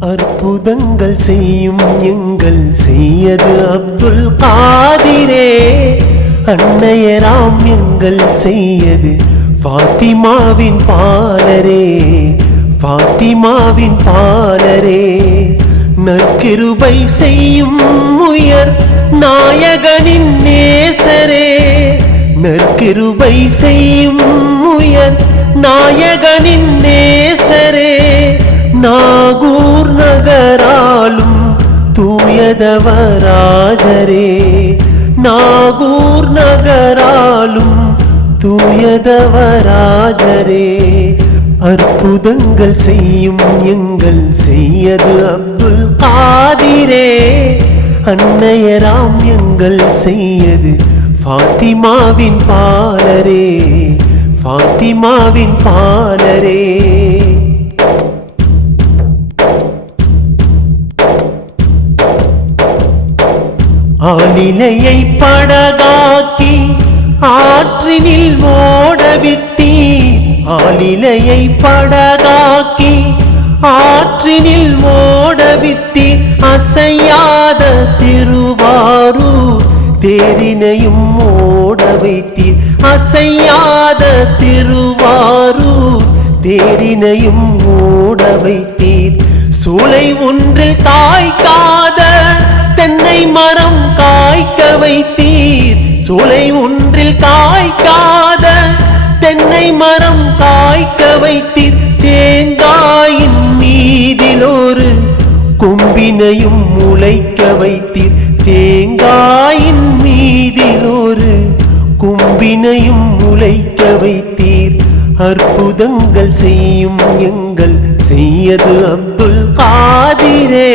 அற்புதங்கள் செய்யும் எங்கள் செய்யது அப்துல் காதிரே. அன்னையராம் எங்கள் செய்யது ஃபாத்திமாவின் பாலரே. ஃபாத்திமாவின் பாலரே. நற்கிருபை செய்யும் முயர் நாயகனின் நேசரே. நற்கிருபை செய்யும் முயர் நாயகனின் நேசரே. நான் தூயதவராஜரே நாகூர் நகராலும் தூயதவராஜரே அற்புதங்கள் செய்யும் எங்கள் செய்யது அப்துல் காதிரே அன்னையராம் எங்கள் செய்யது ஃபாத்திமாவின் பாலரே ஃபாத்திமாவின் பாலரே. ஆலிலையை படகாக்கி ஆற்றினில் ஓடவிட்டி ஆலிலையை படகாக்கி ஆற்றினில் ஓடவிட்டி அசையாத திருவாரூர் தேரினையும் ஓட வைத்தீர் அசையாத திருவாரூர் தேரினையும் ஓட வைத்தீர் சூளை ஒன்றில் தாய்க்க வைத்தீர் சூளை ஒன்றில் காய்க்காத தென்னை மரம் காய்க்க வைத்தீர். தேங்காயின் மீதில் ஒரு கொம்பினையும் முளைக்க வைத்தீர். தேங்காயின் மீதில் ஒரு கொம்பினையும் முளைக்க வைத்தீர். அற்புதங்கள் செய்யும் எங்கள் செய்யது அப்துல் காதிரே.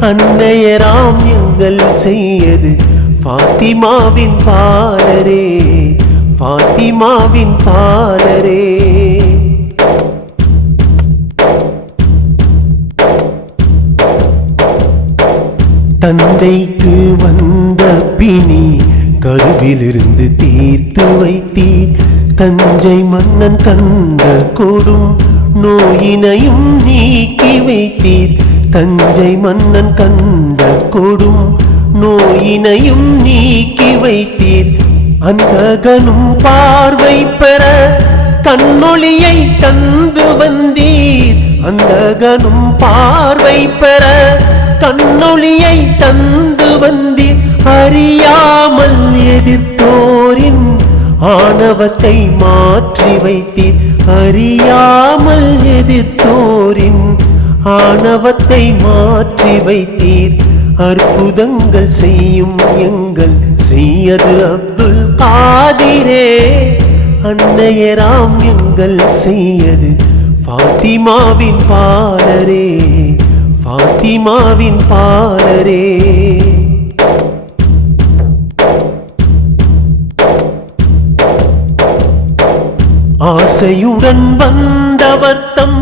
அன்னையராம் எங்கள் செய்யது ஃபாத்திமாவின் பாலரே ஃபாத்திமாவின் பாலரே. தந்தைக்கு வந்த பிணி கருவிலிருந்து தீர்த்து வைத்தீர். தஞ்சை மன்னன் கண்ட கொடும் நோயினையும் நீக்கி வைத்தீர். தஞ்சை மன்னன் கண்ட கொடும் நோயினையும் நீக்கி வைத்தீர். அந்தகனும் பார்வை பெற கண்ணொளியை தந்து வந்தீர். அந்தகனும் பார்வை பெற கண்ணொளியை தந்து வந்தீர். அறியாமல் எதிர்த்தோரின் ஆணவத்தை மாற்றி வைத்தீர். அறியாமல் எதிர்த்தோரின் ஆணவத்தை மாற்றி வைத்தீர். அற்புதங்கள் செய்யும் எங்கள் செய்யது அப்துல் காதிரே. அன்னையராம் எங்கள் செய்யது ஃபாத்திமாவின் பாலரே ஃபாத்திமாவின் பாலரே ஆசையுடன் வந்தவர் தம்